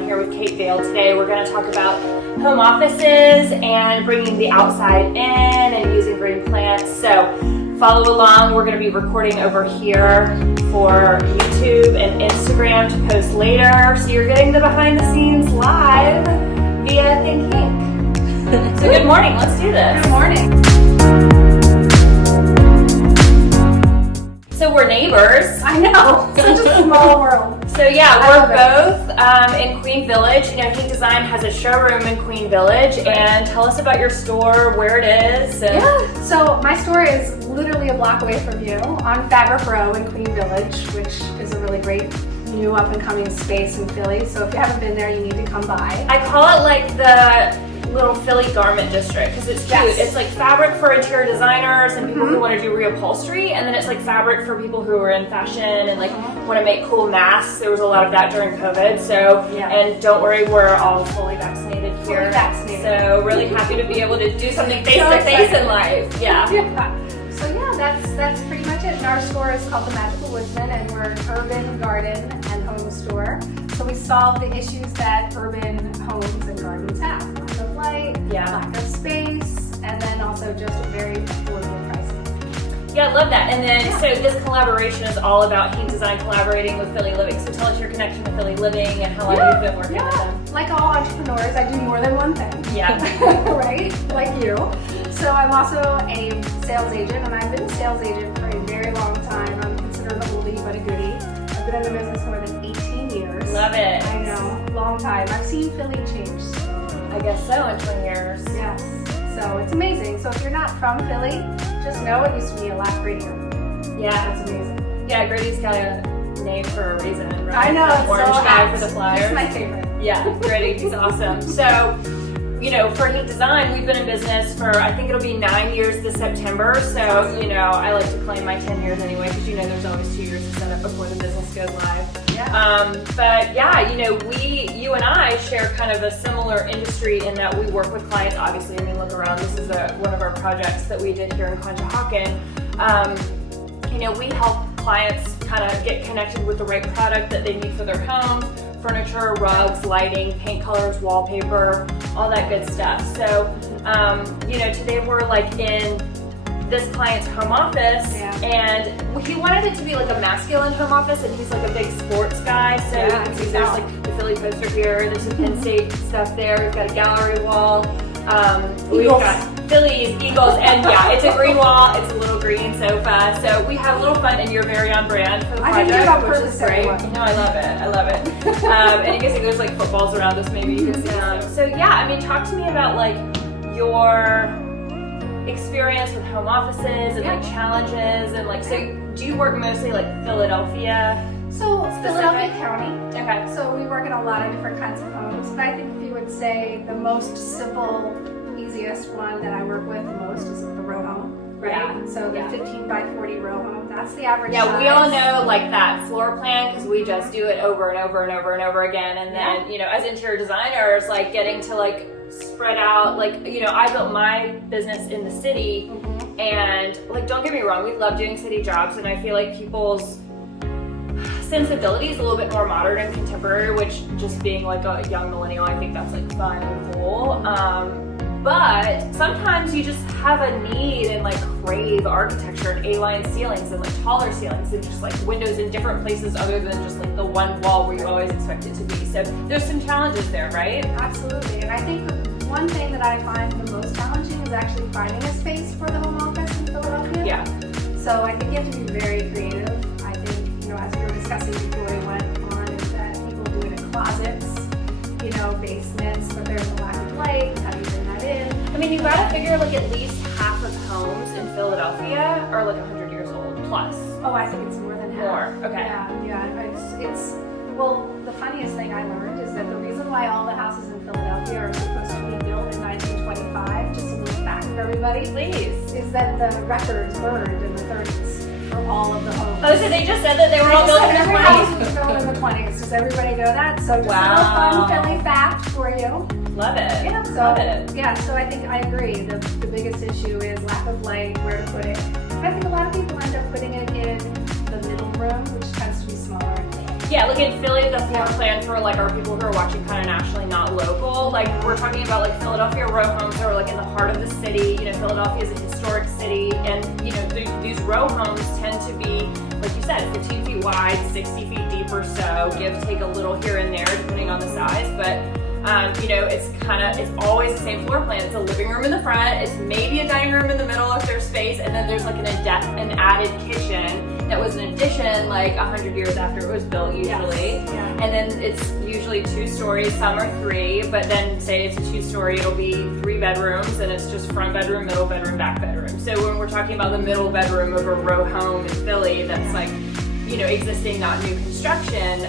I'm here with Kate Vail today. We're going to talk about home offices and bringing the outside in and using green plants. So follow along. We're going to be recording over here for YouTube and Instagram to post later. So you're getting the behind the scenes live via Henck. So good morning. Let's do this. Good morning. So we're neighbors. I know, such a small world. So yeah, we're both in Queen Village. You know, Henck Design has a showroom in Queen Village. And tell us about your store, where it is. Yeah, so my store is literally a block away from you on Fabric Row in Queen Village, which is a really great new up and coming space in Philly. So if you haven't been there, you need to come by. I call it like the little Philly garment district because it's cute. Yes. It's like fabric for interior designers and people who want to do reupholstery, and then it's like fabric for people who are in fashion and like want to make cool masks. There was a lot of that during COVID. So, and don't worry, we're all fully vaccinated here. Fully vaccinated. So really happy to be able to do something face to face in life. Yeah. So yeah, that's pretty much it. And our store is called The Magical Woodsman, and we're an urban garden and home store. So we solve the issues that urban homes and gardens have. Lack of light, lack of space, and then also just a very affordable pricing. Yeah, I love that. And then, so this collaboration is all about Henck Design collaborating with PhillyLiving. So tell us your connection to PhillyLiving and how long you've been working with them. Like all entrepreneurs, I do more than one thing. Yeah. Right? Like you. So I'm also a sales agent, and I've been a sales agent for a very long time. I'm considered an oldie but a goodie. I've been in the business more than 18 years. Love it. I know, long time. I've seen Philly change. I guess so, in 20 years. Yes. So it's amazing. So if you're not from Philly, just know it used to be a lot grittier. Yeah. It's amazing. Yeah, Grady's got a name for a reason, right? I know. The It's orange so guy apt. for the flyers. He's my favorite. Yeah, Grady, he's awesome. So, you know, for Henck Design, we've been in business for, I think it'll be 9 years this September. So, you know, I like to claim my 10 years anyway, because you know there's always 2 years to set up before the business goes live. Yeah. But yeah, you know, you and I share kind of a similar industry in that we work with clients. Obviously, I mean, look around. This is one of our projects that we did here in Conshohocken. You know, we help clients kind of get connected with the right product that they need for their home. Furniture, rugs, lighting, paint colors, wallpaper, all that good stuff. So, you know, today we're like in this client's home office, and he wanted it to be like a masculine home office, and he's like a big sports guy. So you can see there's like the Philly poster here, there's some Penn State stuff there, we've got a gallery wall, we've got Phillies, Eagles, and yeah, it's a green wall, it's a little green sofa. So we have a little fun, and you're very on brand for the project, which is great. You know, I love it. I love it. And you can see there's like footballs around us. Maybe you can see them. So yeah, I mean, talk to me about like your experience with home offices and like challenges and like. So do you work mostly like Philadelphia? So Philadelphia County. Okay. So we work in a lot of different kinds of homes, but I think if you would say the most simple, easiest one that I work with the most is the row home, right? Yeah. So the 15 by 40 row home, that's the average Yeah, size. we all know like that floor plan because we just do it over and over and over and over again. And then, you know, as interior designers, like getting to like spread out, like, you know, I built my business in the city and like, don't get me wrong, we love doing city jobs, and I feel like people's sensibility is a little bit more modern and contemporary, which just being like a young millennial, I think that's like fun and cool. But sometimes you just have a need and like crave architecture and A-line ceilings and like taller ceilings and just like windows in different places other than just like the one wall where you always expect it to be. So there's some challenges there, right? Absolutely. And I think one thing that I find the most challenging is actually finding a space for the home office in Philadelphia. Yeah. So I think you have to be very creative. I think, you know, as we were discussing before we went on, is that people do it in closets, you know, basements, but there's a lack of light. How do you bring that in? I mean, you gotta figure like at least half of homes in Philadelphia are like 100 years old plus. Oh, I think it's more than half. More, okay. Yeah. It's well, the funniest thing I learned is that the reason why all the houses in Philadelphia are supposed to be built in 1925, just a little fact for everybody, Please. is that the records burned in the 30s for all of the homes. Oh, so they just said that they were all built in the Every house 20s? was built in the 20s. Does everybody know that? So just a Wow. little fun Philly fact for you. Love it. Yeah, so Love it. yeah, so I think I agree. The biggest issue is lack of light, where to put it. And I think a lot of people end up putting it in the middle room, which tends to be smaller and Yeah, like in Philly, the floor plan for like our people who are watching kind of nationally, not local. Like we're talking about like Philadelphia row homes that are like in the heart of the city. You know, Philadelphia is a historic city, and you know these row homes tend to be, like you said, 15 feet wide, 60 feet deep or so. Give take a little here and there depending on the size, but. You know, it's always the same floor plan. It's a living room in the front, it's maybe a dining room in the middle if there's space, and then there's like an added kitchen that was an addition like 100 years after it was built usually. Yes. Yeah. And then it's usually 2 stories, some are 3, but then say it's a 2-story, it'll be 3 bedrooms, and it's just front bedroom, middle bedroom, back bedroom. So when we're talking about the middle bedroom of a row home in Philly that's like, you know, existing, not new construction,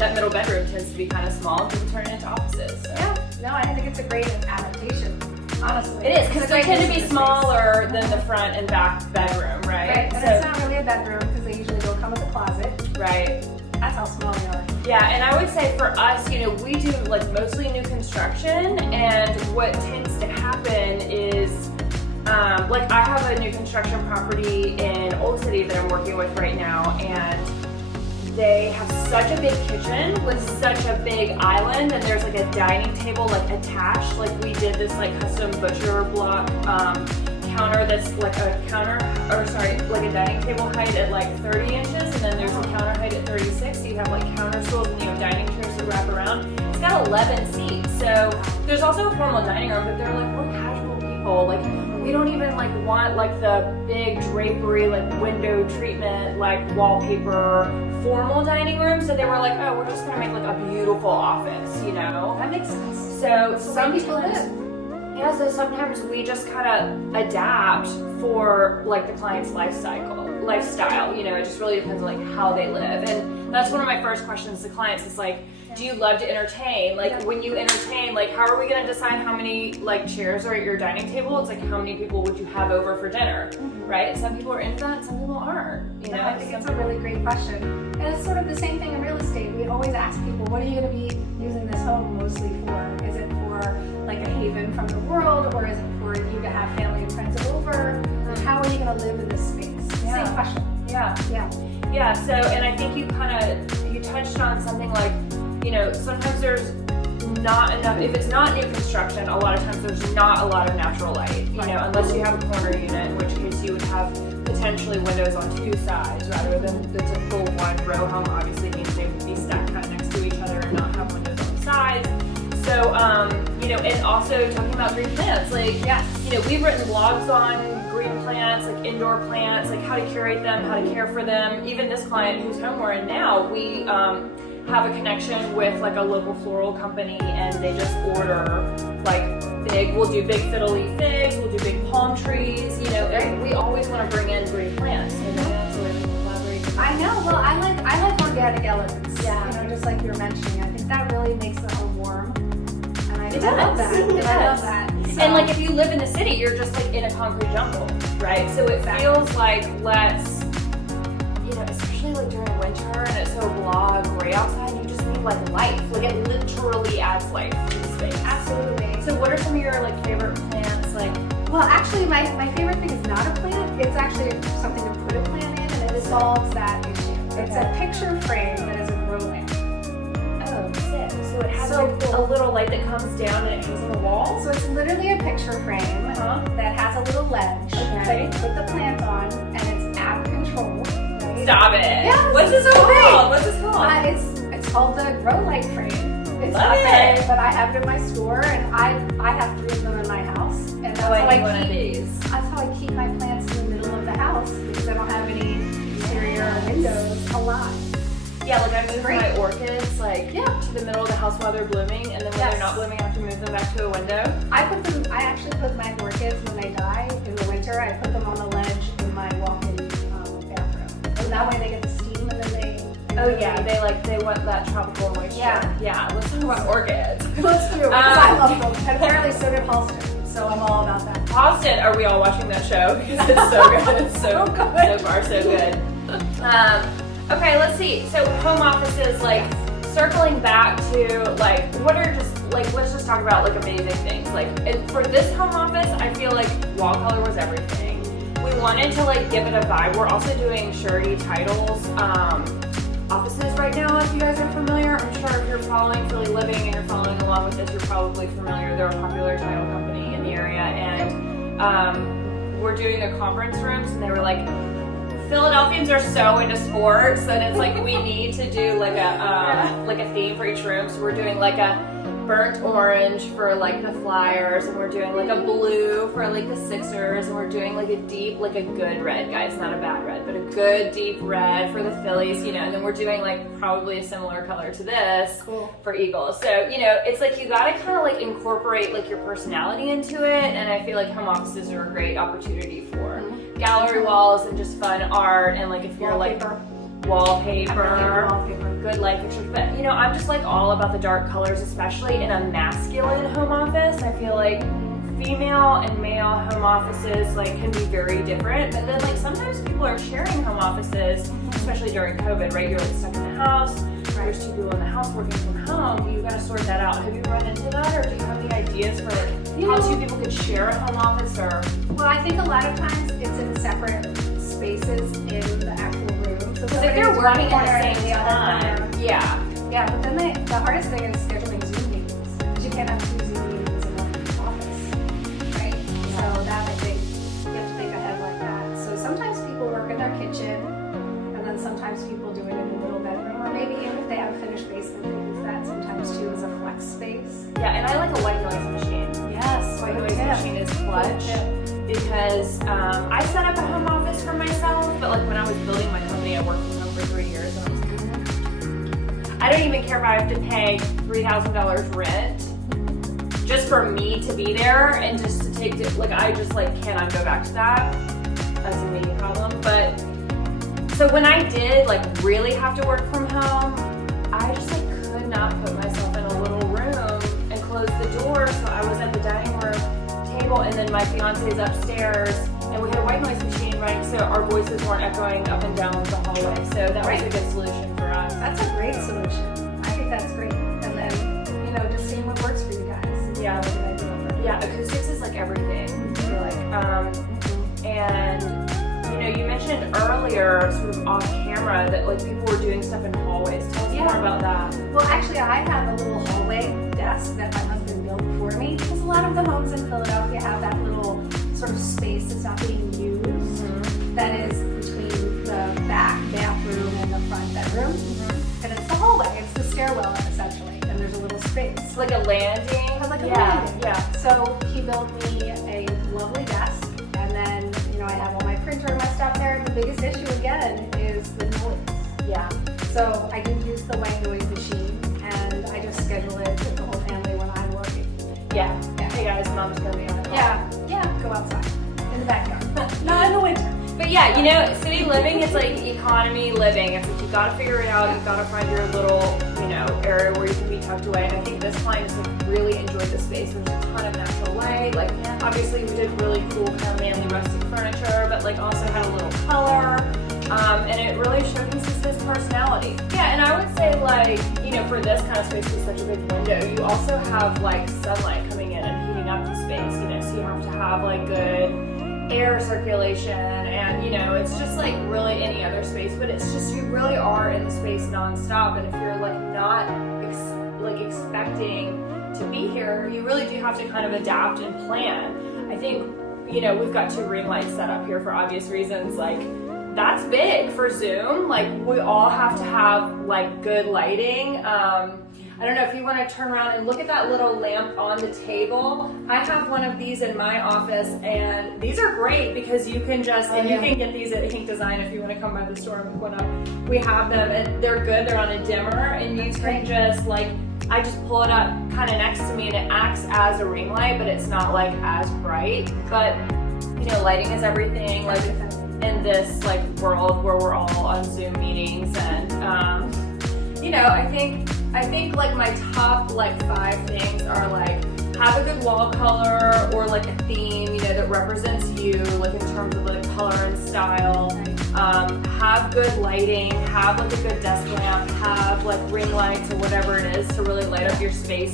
that middle bedroom tends to be kind of small and people turn it into offices. So. Yeah, no, I think it's a great adaptation, honestly. It is, because they tend to be smaller than the front and back bedroom, right? Right, and it's not really a bedroom because they usually don't come with a closet. Right. That's how small they are. Yeah, and I would say for us, you know, we do like mostly new construction, and what tends to happen is, like I have a new construction property in Old City that I'm working with right now, and they have such a big kitchen with such a big island, and there's like a dining table like attached. Like we did this like custom butcher block counter that's like a like a dining table height at like 30 inches, and then there's a counter height at 36. So you have like counter stools and you have dining chairs to wrap around. It's got 11 seats. So there's also a formal dining room, but they're like, we're casual people. Like we don't even like want like the big drapery, like window treatment, like wallpaper, formal dining room. So they were like, oh, we're just gonna make like a beautiful office, you know? That makes sense. So Some people live. Yeah, so sometimes we just kind of adapt for like the client's lifestyle, you know, it just really depends on like how they live. And that's one of my first questions to clients is like, do you love to entertain? Like when you entertain, like how are we going to decide how many like chairs are at your dining table? It's like how many people would you have over for dinner, right? Some people are into that, some people aren't, you know? I think it's a really great question. And it's sort of the same thing in real estate. We always ask people, what are you going to be using this home mostly for? Is it for like a haven from the world, or is it for you to have family and friends over? How are you going to live in this space? Yeah. Same question. Yeah, so, and I think you touched on something like, you know, sometimes there's not enough, if it's not new construction, a lot of times there's not a lot of natural light, you know, unless you have a corner unit, in which case you would have potentially windows on 2 sides rather than the typical 1 row home. Obviously means they would be stacked kind of next to each other and not have windows on the sides. So, you know, and also talking about green plants, like, you know, we've written blogs on green plants, like indoor plants, like how to curate them, how to care for them. Even this client whose home we're in now, we have a connection with like a local floral company, and they just order like we'll do big fiddly figs, we'll do big palm trees, you know, and we always want to bring in green plants, you know, so we can collaborate. I know, well, I like organic elements, Yeah. you know, just like you were mentioning. I think that really makes the home warm, and I It love does. that. It I love does. that. So, And like if you live in the city, you're just like in a concrete jungle, right? So it feels like less, you know, especially like during winter and it's so blah, gray outside, you just need like life. Like it literally adds life to the space. absolutely. So what are some of your like favorite plants? Like, Well, actually, my favorite thing is not a plant. It's actually something to put a plant in, and it solves that issue. It's a picture frame that is a grow lamp. oh, sick. So it has So like cool. a little light that comes down and it hangs on the wall. So it's literally a picture frame that has a little ledge that you put the plant on, and it's app controlled. Right? Stop it. Yes, What's this it's so great. called? What's this called? It's called the grow light frame. It's Love not it. very, but I have it in my store, and I have 3 of them in my house, and that's Oh, I how need one of keep. these. That's how I keep my plants in the middle of the house because I don't have any interior windows alive. Yeah, like I move Great. my orchids like to the middle of the house while they're blooming, and then when they're not blooming, I have to move them back to a window. I actually put my orchids when they die in the winter. I put them on the ledge in my walk-in bathroom, so that way they get the steam, and then they. Oh yeah, they want that tropical moisture. Yeah. Let's talk about orchids. Let's do it. Because I love them, and apparently so did Halston. So I'm all about that. Austin, are we all watching that show? Because it's so good. It's so good. So far, so good. Okay, let's see. So home offices, like circling back to like what are just like let's just talk about like amazing things. Like and for this home office, I feel like wall color was everything. We wanted to like give it a vibe. We're also doing surety titles. offices right now, if you guys are familiar. I'm sure if you're following Philly Living and you're following along with this, you're probably familiar. They're a popular title company in the area, and we're doing the conference rooms, and they were like, Philadelphians are so into sports, and it's like we need to do like a theme for each room. So we're doing like a burnt orange for like the Flyers, and we're doing like a blue for like the Sixers, and we're doing like a deep, like a good red, guys, not a bad red, but a good deep red for the Phillies, you know, and then we're doing like probably a similar color to this for Eagles. So, you know, it's like you gotta kind of like incorporate like your personality into it, and I feel like home offices are a great opportunity for gallery walls and just fun art, and like if you're wallpaper, good light fixtures. But you know, I'm just like all about the dark colors, especially in a masculine home office. I feel like female and male home offices like can be very different, but then like sometimes people are sharing home offices, especially during COVID, right? You're like stuck in the house, there's two people in the house working from home, you gotta sort that out. Have you run into that, or do you have any ideas for like how two people could share a home office? Or well, I think a lot of times it's in separate spaces in the actual room. So if they're working at the same time, yeah, but then the hardest thing is scheduling Zoom meetings, because you can't have two Zoom meetings in one office, right? So that, I think, you have to think ahead like that. So sometimes people work in their kitchen, and then sometimes people do it in the middle bedroom, or maybe even if they have a finished basement, they use that sometimes too as a flex space. Yeah, and I like a white noise machine. Yes, white noise machine is clutch. Because I set up a home office for myself, but like when I was building my company, I worked from home for 3 years, and I was like, I don't even care if I have to pay $3,000 rent just for me to be there and just to take it. Like I just like cannot go back to that. That's a me problem. But so when I did like really have to work from home, I just like could not put myself in a little room and close the door. So I was at the dining room table, and then my fiance's upstairs, and we had a white noise machine running, so our voices weren't echoing up and down the hallway. So that was a good solution for us. That's a great solution. I think that's great. And then, you know, just seeing what works for you guys. Yeah, what did I do? Yeah, acoustics is like everything. I feel like, and you know, you mentioned earlier, sort of off camera, that like people were doing stuff in hallways. Tell us more about that. Well, actually, I have a little hallway desk that my husband built for me, because a lot of the homes in Philadelphia have that little sort of space that's not being used, that is between the back bathroom and the front bedroom, and it's the hallway, it's the stairwell essentially, and there's a little space. It's like a landing. Like a landing. Yeah. So he built me a lovely desk, and then, you know, I have all my printer and my stuff there. The biggest issue again is the noise. Yeah. So I do use the white noise machine, and I just schedule it with the whole family when I'm working. Yeah. Hey guys, mom's gonna be on the call. Yeah, go outside, in the backyard. Not in the winter. But yeah, you know, city living is like economy living. It's like you gotta figure it out. You gotta find your little, you know, area where you can be tucked away. And I think this client has like really enjoyed the space. There's a ton of natural light. Like obviously we did really cool kind of manly rustic furniture, but like also had a little color. And it really showcases his personality. Yeah, and I would say like, you know, for this kind of space with such a big window, you also have like sunlight coming in and heating up the space, you know, so you have to have like good air circulation, and you know, it's just like really any other space, but it's just you really are in the space nonstop, and if you're like not expecting to be here, you really do have to kind of adapt and plan. I think, you know, we've got 2 ring lights set up here for obvious reasons. Like that's big for Zoom. Like we all have to have like good lighting. I don't know if you want to turn around and look at that little lamp on the table. I have one of these in my office, and these are great because you can just, you can get these at Henck Design if you want to come by the store and pick one up. We have them, and they're good. They're on a dimmer, and you can just like, I just pull it up kind of next to me, and it acts as a ring light, but it's not like as bright. But you know, lighting is everything. Like in this like world where we're all on Zoom meetings, and you know, I think like my top like 5 things are like have a good wall color or like a theme, you know, that represents you, like in terms of like color and style. Have good lighting, have like a good desk lamp, have like ring lights or whatever it is to really light up your space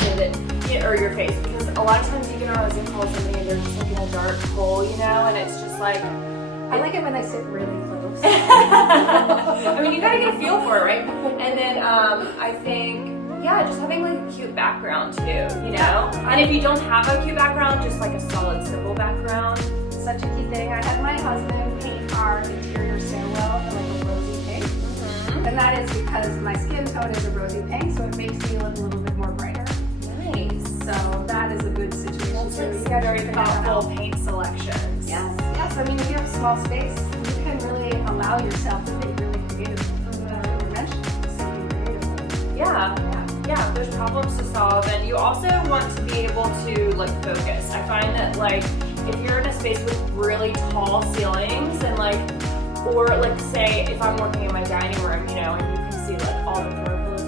or your face, because a lot of times you get on a Zoom call with somebody and they're just like in a dark hole, you know, and it's just like, I like it when they sit really close. house. I mean, you gotta get a feel for it, right? And then I think, yeah, just having like a cute background too, you know? And if you don't have a cute background, just like a solid, simple background. Such a key thing. I had my husband paint our interior stairwell in like a rosy pink. And that is because my skin tone is a rosy pink, so it makes me look a little bit more brighter. Nice. So that is a good situation. So you got very thoughtful paint selections. Yes, yes. I mean, if you have a small space, you can really allow yourself to be really creative with your dimensions and be creative. Yeah, there's problems to solve, and you also want to be able to like focus. I find that like if you're in a space with really tall ceilings and like, or like say if I'm working in my dining room, you know, and you can see like all the peripherals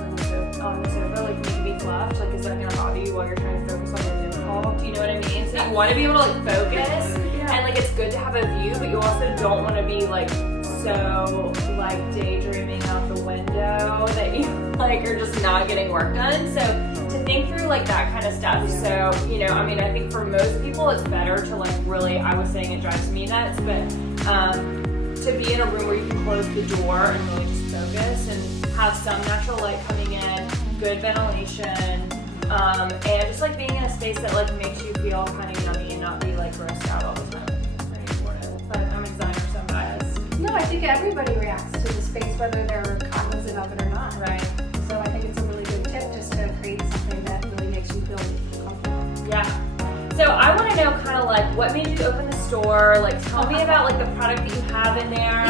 on the sofa, like need to be fluffed, like is that gonna bother you while you're trying to focus on your Zoom call? Do you know what I mean? So you want to be able to like focus, and like it's good to have a view, but you also don't want to be like so like daydreaming out the window that you like are just not getting work done. So to think through like that kind of stuff. So, you know, I mean, I think for most people it's better to like really, I was saying it drives me nuts, but to be in a room where you can close the door and really just focus and have some natural light coming in, good ventilation, and just like being in a space that like makes you feel kind of yummy and not be like grossed out all the time. Very important. But I'm a designer, so I'm biased. No, I think everybody reacts to the space whether they're cognizant of it or not. Right. So I think it's a really good tip just to create something that really makes you feel comfortable. Yeah. So I want to know kind of like what made you open the store. Like tell me about like the product that you have in there.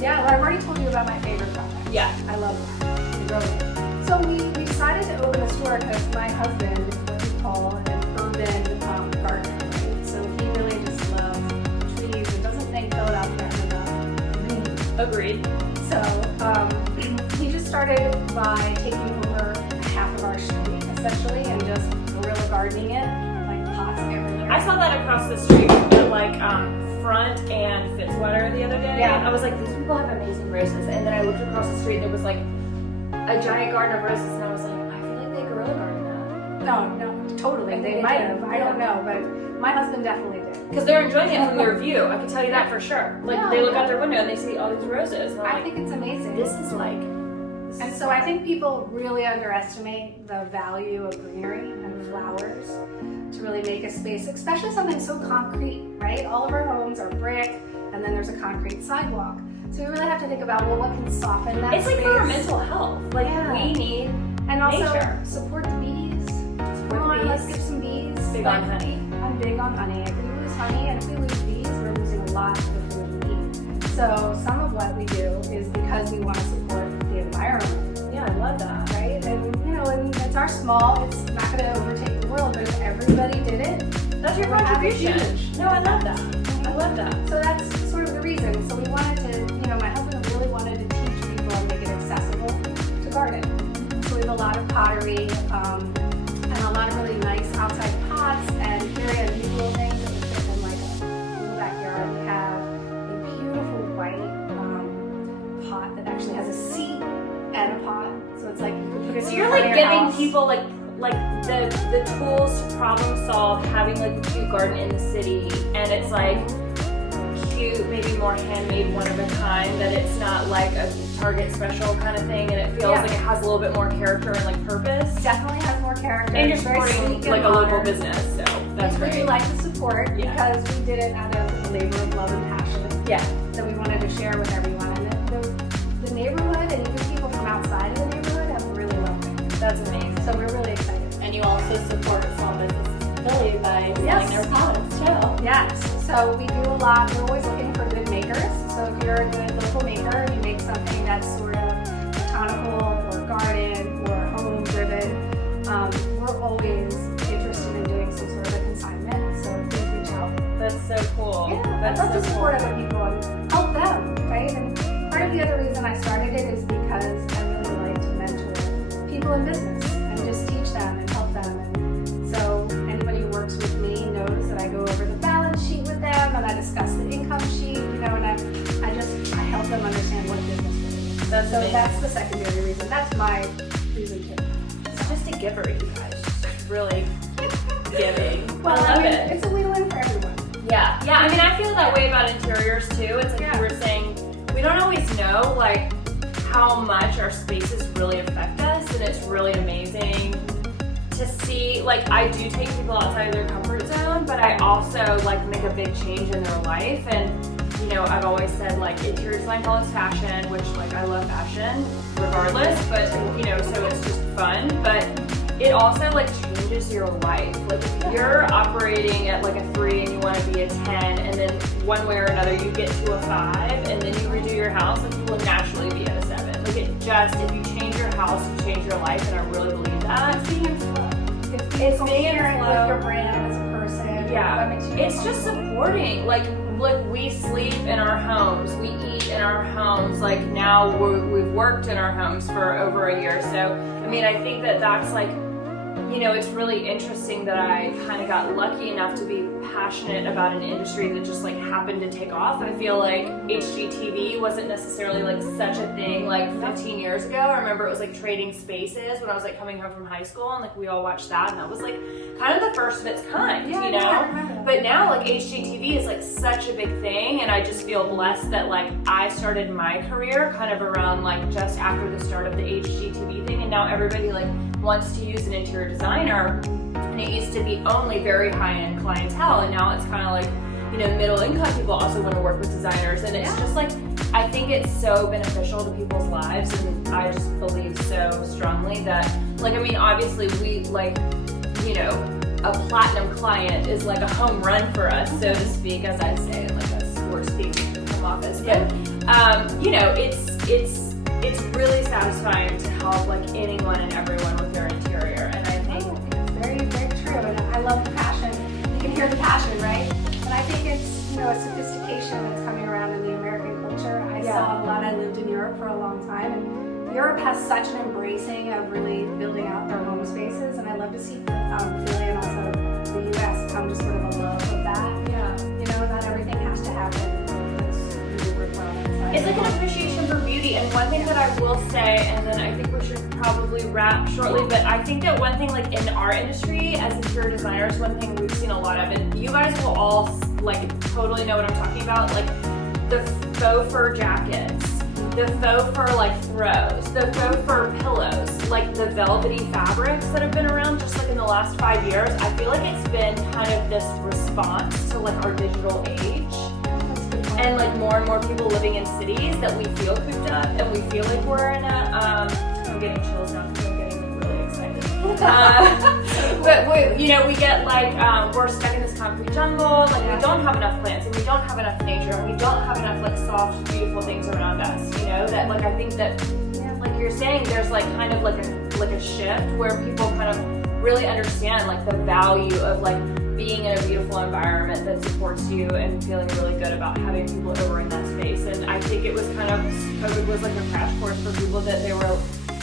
Yeah. Well, I've already told you about my favorite product. Yeah. I love that. Brilliant. So we decided to open a store because my husband is what we call an urban gardener, right? So he really just loves trees and doesn't think Philadelphia is enough. Agreed. So he just started by taking over half of our street essentially and just guerrilla gardening it, like pots everywhere. I saw that across the street at like Front and Fitzwater the other day. Yeah. I was like, these people have amazing roses. And then I looked across the street and there was like a giant garden of roses, and I was like, I feel like they guerrilla garden that. No, totally. They might have. I don't know, but my husband definitely did. Because they're enjoying it from their view. I can tell you that for sure. Like they look out their window and they see all these roses. And I think it's amazing. This is like. And so I think people really underestimate the value of greenery and flowers to really make a space, especially something so concrete, right? All of our homes are brick, and then there's a concrete sidewalk. So we really have to think about, well, what can soften that space? It's like for our mental health. Like we need and also nature. Support the bees. Come on, let's give some bees. Big on honey. I'm big on honey. If we lose honey and if we lose bees, we're losing a lot of the food we eat. So some of what we do is because we want to support the environment. Yeah, I love that. Right? And you know, and it's our small, it's not going to overtake the world, but if everybody did it, that's your contribution. No, I love that. I love that. So that's sort of the reason. So we wanted to, you know, my husband really wanted to teach people and make it accessible to garden. So we have a lot of pottery and a lot of really nice outside pots and very unusual things that would fit in like a little backyard. We have a beautiful white pot that actually has a seat and a pot. So it's like you can put it. So you're like giving people like the tools to problem solve, having like a cute garden in the city, and it's like cute, maybe more handmade, one of a kind, that it's not like a Target special kind of thing, and it feels like it has a little bit more character and like purpose. Definitely has more character. And you're supporting like a local business, so that's great. We like the support because we did it out of a labor of love and passion. Yeah. That we wanted to share with everyone, and the neighborhood and even people from outside of the neighborhood have really loved it. That's amazing. So we're really excited. And you also support small businesses in Philly by selling their products too. Yes. So we do a lot. We're always looking for good makers. So if you're a good local maker and you make something that's sort of botanical or garden or home driven, we're always interested in doing some sort of a consignment. So please reach out. That's so cool. Yeah, I'd love to support other people and help them, right? And part of the other reason I started it is because I really like to mentor people in business and just teach them and help them. And so anybody who works with me knows that I go over the balance sheet with them and I discuss the income sheet, you know, and I help them understand what business really is. That's So amazing. that's the secondary reason. That's my reason too. It's just a giver, you guys. Just really giving. Well, I love it. It's a win-win for everyone. Yeah, I mean, I feel that way about interiors too. It's like you were saying, we don't always know like how much our spaces really affect us, and it's really amazing to see. Like, I do take people outside of their comfort zone, but I also like make a big change in their life. And you know, I've always said like interior design follows fashion, which like I love fashion regardless, but you know, so it's just fun, but it also like changes your life. Like if you're operating at like a 3 and you want to be a 10, and then one way or another you get to a 5, and then you redo your house, like you will naturally be at a 7. Like it just, if you change your house, you change your life, and I really believe that. It's being in flow. It's being in coherent flow. with your brand as a person. Yeah, What makes you it's just supporting. Like we sleep in our homes, we eat in our homes. Like now we've worked in our homes for over a year. So I mean, I think that that's like, you know, it's really interesting that I kind of got lucky enough to be passionate about an industry that just like happened to take off. I feel like HGTV wasn't necessarily like such a thing like 15 years ago. I remember it was like Trading Spaces when I was like coming home from high school, and like we all watched that, and that was like kind of the first of its kind, Yeah, you know? I remember that. But now like HGTV is like such a big thing, and I just feel blessed that like I started my career kind of around like just after the start of the HGTV thing, and now everybody like wants to use an interior designer, and it used to be only very high-end clientele, and now it's kind of like, you know, middle-income people also want to work with designers, and it's just like, I think it's so beneficial to people's lives, and I just believe so strongly that, like, I mean, obviously we like, you know, a platinum client is like a home run for us, so to speak, as I say, like a sports speak home office, but you know, it's really satisfying to help like anyone and everyone with their interior, and I think it's very, very true, and I love the passion. You can hear the passion, right? And I think it's, you know, a sophistication that's coming around in the American culture. I saw a lot. I lived in Europe for a long time, and Europe has such an embracing of really building out their home spaces, and I love to see Philly and also the U.S. come to sort of a love of that. yeah. You know, not everything has to happen. It's like an appreciation for beauty, and one thing that I will say, and then I think we should probably wrap shortly, but I think that one thing like in our industry as interior designers, one thing we've seen a lot of, and you guys will all like totally know what I'm talking about, like the faux fur jackets, the faux fur like throws, the faux fur pillows, like the velvety fabrics that have been around just like in the last 5 years. I feel like it's been kind of this response to like our digital age. And like more and more people living in cities that we feel cooped up, and we feel like we're in a, I'm getting chills now because I'm getting really excited. But we, you know, we get like, we're stuck in this concrete jungle, like we don't have enough plants, and we don't have enough nature, and we don't have enough like soft, beautiful things around us, you know, that like I think that, like you're saying, there's like kind of like a shift where people kind of really understand like the value of like being in a beautiful environment that supports you and feeling really good about having people over in that space. And I think it was kind of, COVID was like a crash course for people that they were,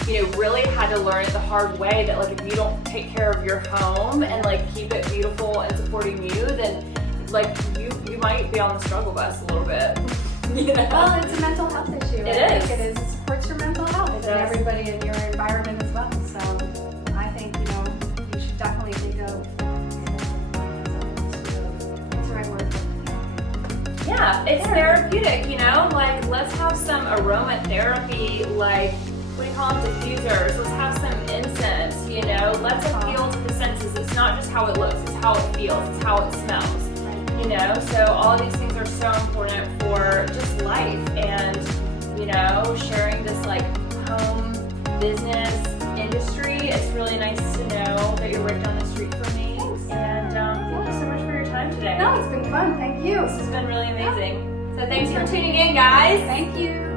you know, really had to learn it the hard way, that like if you don't take care of your home and like keep it beautiful and supporting you, then like you might be on the struggle bus a little bit. You know? Well, it's a mental health issue. It I is. think it is. It supports your mental health and does. everybody in your environment as well. So I think, you know, you should definitely think of what's the right word? Yeah, it's therapeutic, you know? Like, let's have some aromatherapy, like, what do you call them, diffusers. Let's have some incense, you know? Let's appeal to the senses. It's not just how it looks, it's how it feels, it's how it smells, you know? So all of these things are so important for just life, and, you know, sharing this, like, home business industry. It's really nice to know that you're right down the street from me. And thank you so much for your time today. No, it's been fun. Thank you. This has been really amazing. So thanks for tuning in, guys. Thank you.